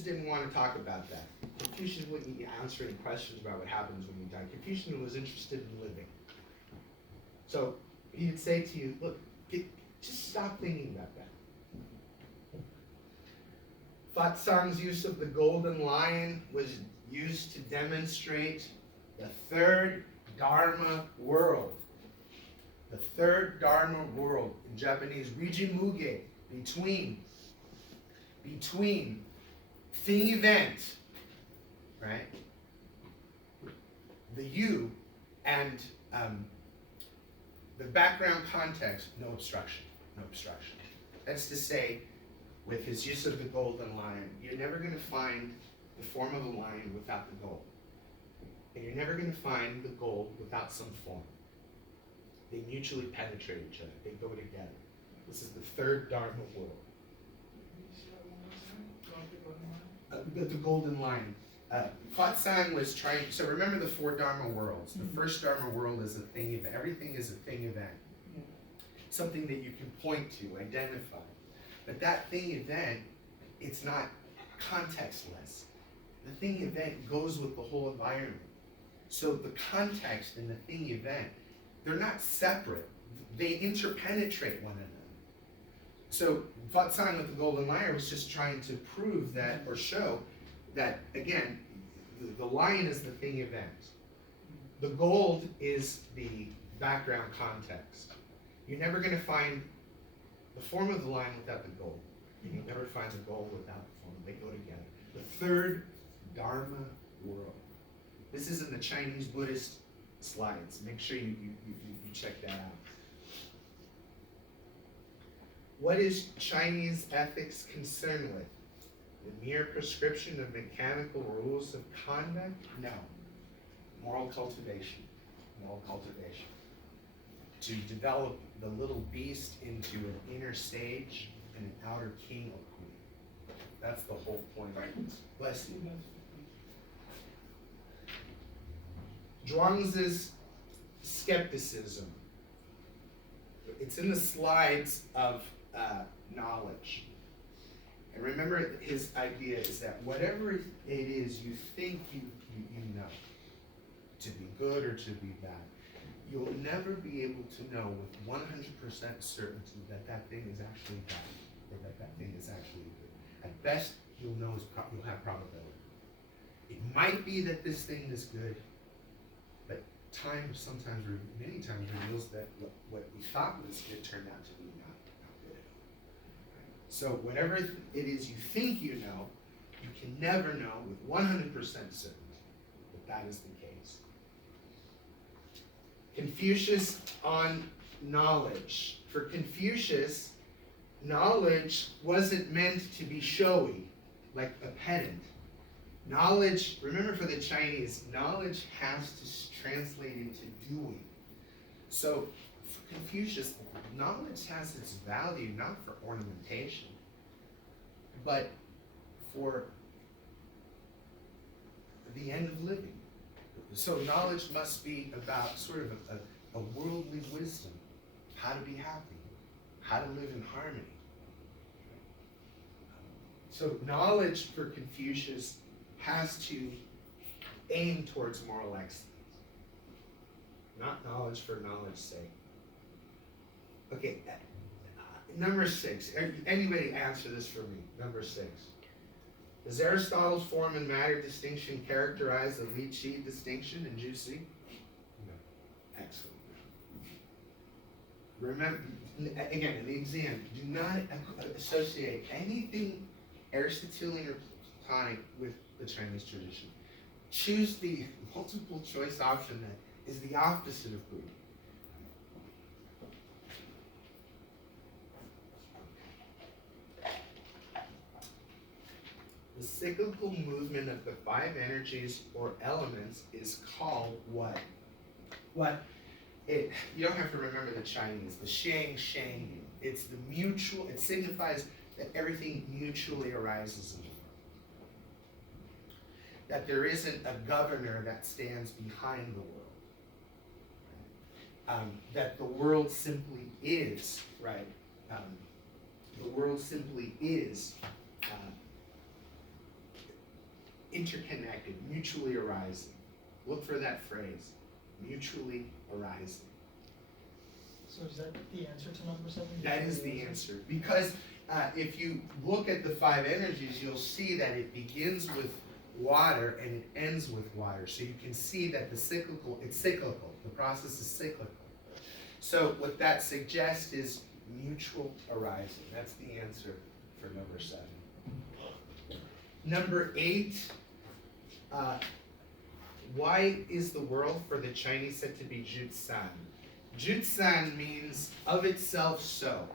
Confucius didn't want to talk about that. Confucius wouldn't answer any questions about what happens when you die. Confucius was interested in living. So he'd say to you, look, just stop thinking about that. Fatsang's use of the golden lion was used to demonstrate the third Dharma world. The third Dharma world, in Japanese, Rijimuge, between thing event, right? The you and the background context, no obstruction. That's to say, with his use of the golden lion, you're never going to find the form of a lion without the gold. And you're never going to find the gold without some form. They mutually penetrate each other. They go together. This is the third Dharma world. The golden line. Fatsang was trying, so remember the four Dharma worlds. The first Dharma world is a thing event. Everything is a thing event. Something that you can point to, identify. But that thing event, it's not contextless. The thing event goes with the whole environment. So the context and the thing event, they're not separate. They interpenetrate one another. So Fatsang with the golden lion was just trying to prove that, or show that, again, the lion is the thing event. The gold is the background context. You're never going to find the form of the lion without the gold. And you'll never find the gold without the form. They go together. The third Dharma world. This is in the Chinese Buddhist slides. Make sure you check that out. What is Chinese ethics concerned with? The mere prescription of mechanical rules of conduct? No. Moral cultivation. Moral cultivation. To develop the little beast into an inner sage and an outer king or queen. That's the whole point. Bless you. Zhuangzi's skepticism. It's in the slides of knowledge. And remember, his idea is that whatever it is you think you know, to be good or to be bad, you'll never be able to know with 100% certainty that that thing is actually bad or that that thing is actually good. At best, you'll know you'll have probability. It might be that this thing is good, but time sometimes, many times, reveals that what we thought was good turned out to be not good at all. So whatever it is you think you know, you can never know with 100% certainty that that is the case. Confucius on knowledge. For Confucius, knowledge wasn't meant to be showy, like a pedant. Knowledge, remember for the Chinese, knowledge has to translate into doing. So for Confucius, knowledge has its value not for ornamentation, but for the end of living. So knowledge must be about sort of a worldly wisdom, how to be happy, how to live in harmony. So knowledge for Confucius has to aim towards moral excellence, not knowledge for knowledge's sake. Okay, number 6. Anybody answer this for me? Number 6. Does Aristotle's form and matter distinction characterize the Li-Chi distinction in Juicy? No. Excellent. Remember, again, in the exam, do not associate anything Aristotelian or Platonic with the Chinese tradition. Choose the multiple choice option that is the opposite of Buddha. The cyclical movement of the 5 energies or elements is called what? What? You don't have to remember the Chinese, the Shang Shang. It's the mutual, it signifies that everything mutually arises in the world. That there isn't a governor that stands behind the world. That the world simply is, right? The world simply is interconnected, mutually arising. Look for that phrase, mutually arising. So is that the answer to number 7? That is the answer. Because if you look at the 5 energies, you'll see that it begins with water and it ends with water. So you can see that it's cyclical. The process is cyclical. So what that suggests is mutual arising. That's the answer for number 7. Number 8, why is the world for the Chinese said to be Jutsan? Jutsan means of itself so.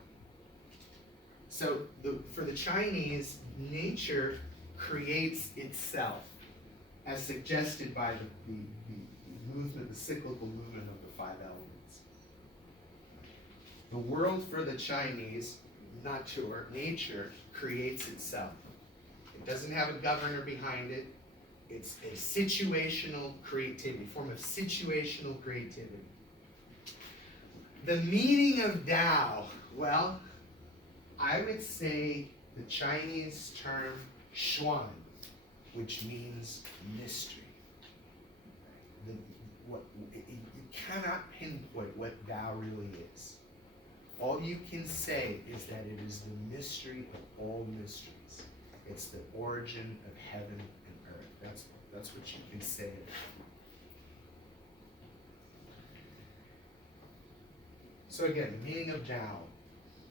So for the Chinese, nature creates itself, as suggested by the movement, the cyclical movement of the 5 elements. The world for the Chinese, nature creates itself. It doesn't have a governor behind it. It's a situational creativity, form of situational creativity. The meaning of Tao, well, I would say the Chinese term Xuan, which means mystery. You cannot pinpoint what Tao really is. All you can say is that it is the mystery of all mysteries. It's the origin of heaven and earth. That's what you can say. So again, the meaning of Tao,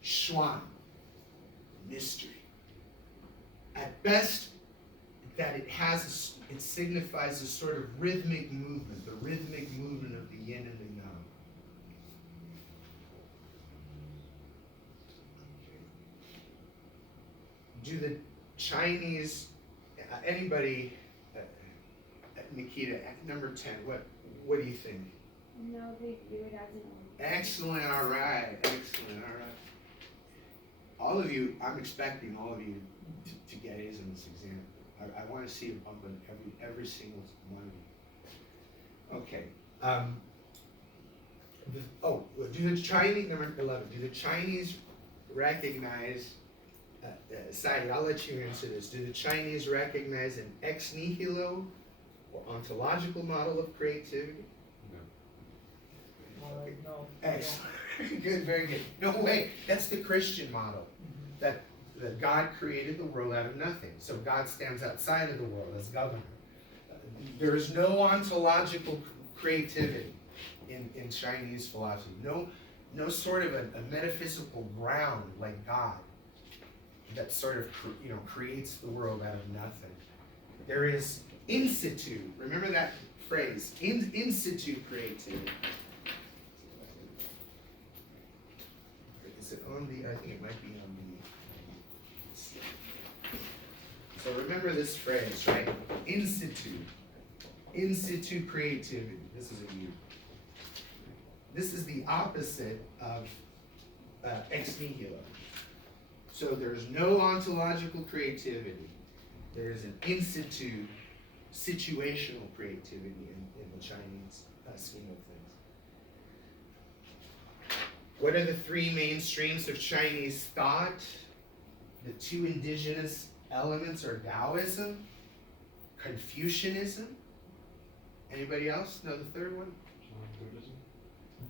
Xuan, mystery. At best, that it signifies a sort of rhythmic movement, the rhythmic movement of the yin and the yang. Do the Chinese, anybody, Nikita, number 10, what do you think? No, they do it as an Excellent, all right, excellent, all right. All of you, I'm expecting all of you to get A's in this exam. I want to see a bump on every single one of you. Okay. Do the Chinese, number 11, do the Chinese recognize, Saeed, I'll let you answer this. Do the Chinese recognize an ex nihilo or ontological model of creativity? No. Excellent. Good, very good. No, wait, that's the Christian model. That God created the world out of nothing. So God stands outside of the world as governor. There is no ontological creativity in Chinese philosophy. No sort of a metaphysical ground like God that sort of creates the world out of nothing. There is in situ. Remember that phrase, in situ creativity. Is it on the? I think it might be on the. So remember this phrase, right? In situ creativity. This is a U. This is the opposite of ex nihilo. So there's no ontological creativity. There's an in situ, situational creativity in the Chinese scheme of things. What are the 3 main streams of Chinese thought? The 2 indigenous elements are Taoism, Confucianism. Anybody else know the 3rd one?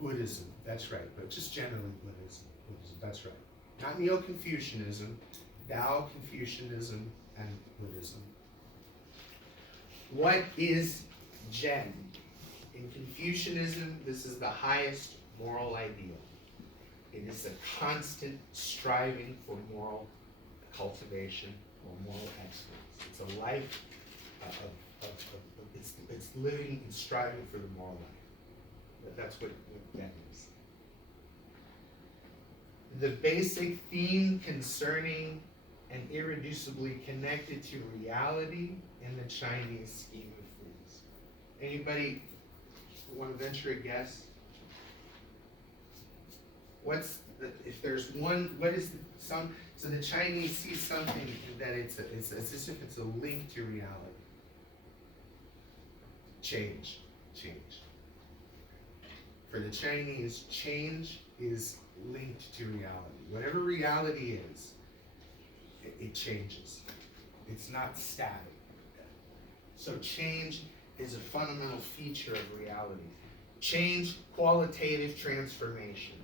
Buddhism, that's right, but just generally Buddhism, that's right. Not Neo-Confucianism, Tao, Confucianism, and Buddhism. What is Zhen? In Confucianism, this is the highest moral ideal. It is a constant striving for moral cultivation or moral excellence. It's a life it's living and striving for the moral life. That's what that is. The basic theme concerning and irreducibly connected to reality in the Chinese scheme of things. Anybody want to venture a guess? If there's one, what is so the Chinese see something that it's as if it's a link to reality. Change. For the Chinese, change is linked to reality. Whatever reality is, it changes. It's not static. So change is a fundamental feature of reality. Change, qualitative transformation.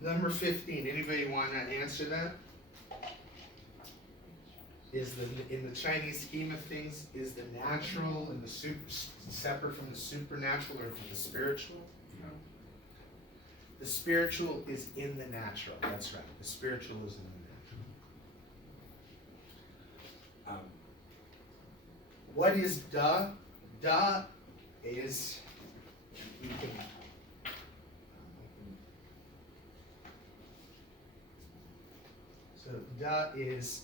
Number 15, anybody want to answer that? Is in the Chinese scheme of things, is the natural and the separate from the supernatural or from the spiritual? No. The spiritual is in the natural. That's right. The spiritual is in the natural. What is Da? Da is, you can, so Da is,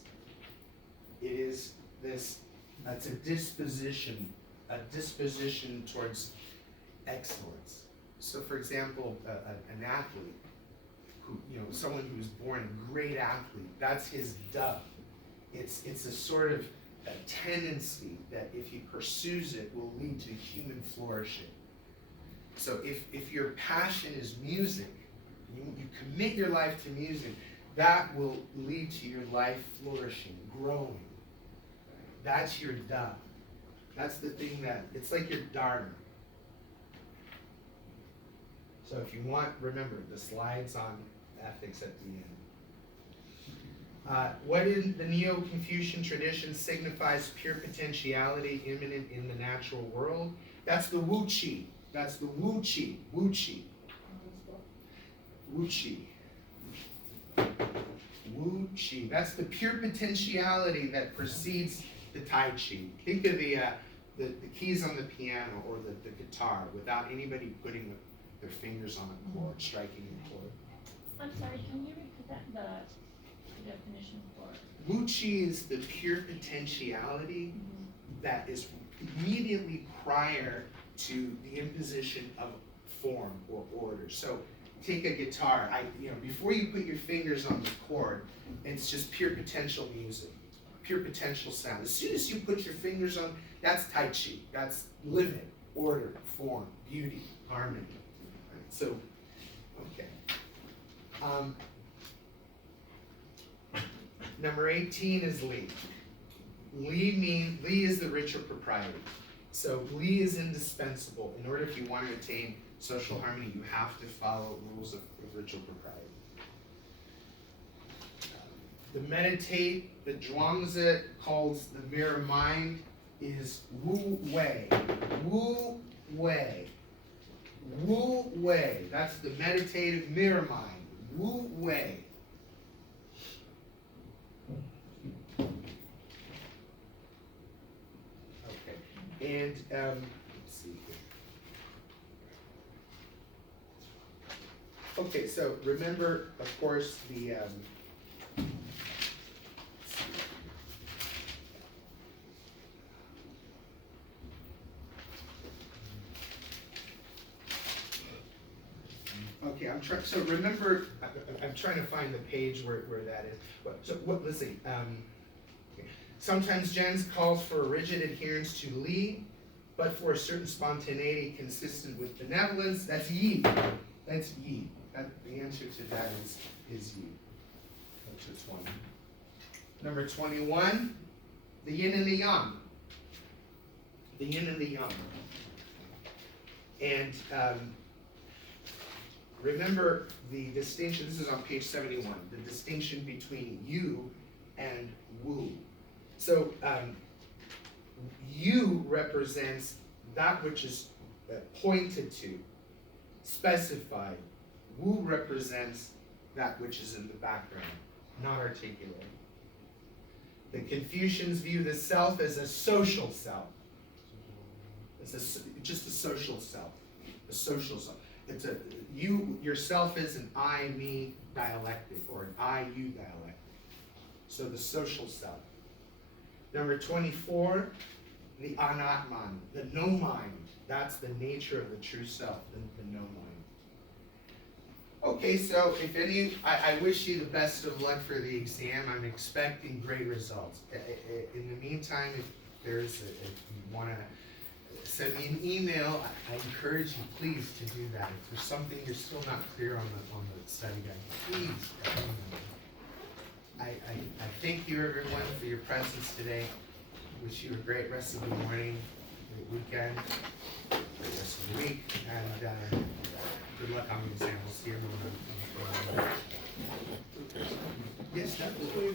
it is this, it's a disposition towards excellence. So for example, an athlete, who, someone who's born a great athlete, that's his Da. It's a sort of a tendency that if he pursues it will lead to human flourishing. So if your passion is music, you commit your life to music, that will lead to your life flourishing, growing. That's your Da. That's the thing it's like your Dharma. So if you want, remember, the slides on ethics at the end. What in the Neo-Confucian tradition signifies pure potentiality immanent in the natural world? That's the Wu Qi. That's the Wu Qi. Wu Qi. Wu Qi. Wu Qi. That's the pure potentiality that precedes the Tai Chi. Think of the keys on the piano or the guitar without anybody putting their fingers on a chord, striking a chord. I'm sorry, can you repeat that, the definition for? Wu Qi is the pure potentiality that is immediately prior to the imposition of form or order. So take a guitar, before you put your fingers on the chord, it's just pure potential music, pure potential sound. As soon as you put your fingers on, that's Tai Chi. That's living, order, form, beauty, harmony. Right? So, okay. Number 18 is Li. Li is the ritual propriety. So Li is indispensable. In order, if you want to attain social harmony, you have to follow rules of ritual propriety. The Zhuangzi calls the mirror mind is Wu Wei. Wu Wei. Wu Wei. That's the meditative mirror mind. Wu Wei. And let's see here. Okay, so remember, of course, the okay, so remember, I'm trying to find the page where that is. Let's see. Sometimes Jens calls for a rigid adherence to Li, but for a certain spontaneity consistent with benevolence. That's Yi. That's Yi. The answer to that is Yi. That's 20. Number 21, the yin and the yang. The yin and the yang. And remember the distinction, this is on page 71, the distinction between Yu and Wu. So, Yu represents that which is pointed to, specified. Wu represents that which is in the background, not articulate. The Confucians view the self as a social self. It's just a social self. A social self. It's yourself is an I, me dialectic, or an I, you dialectic. So the social self. Number 24, the anatman, the no mind. That's the nature of the true self, the no mind. Okay, so I wish you the best of luck for the exam. I'm expecting great results. In the meantime, if if you want to send me an email, I encourage you, please, to do that. If there's something you're still not clear on the study guide, please let me know. I thank you, everyone, for your presence today. wish you a great rest of the morning, great weekend, great rest of the week, and good luck on the exam. We'll see everyone on. Yes, definitely.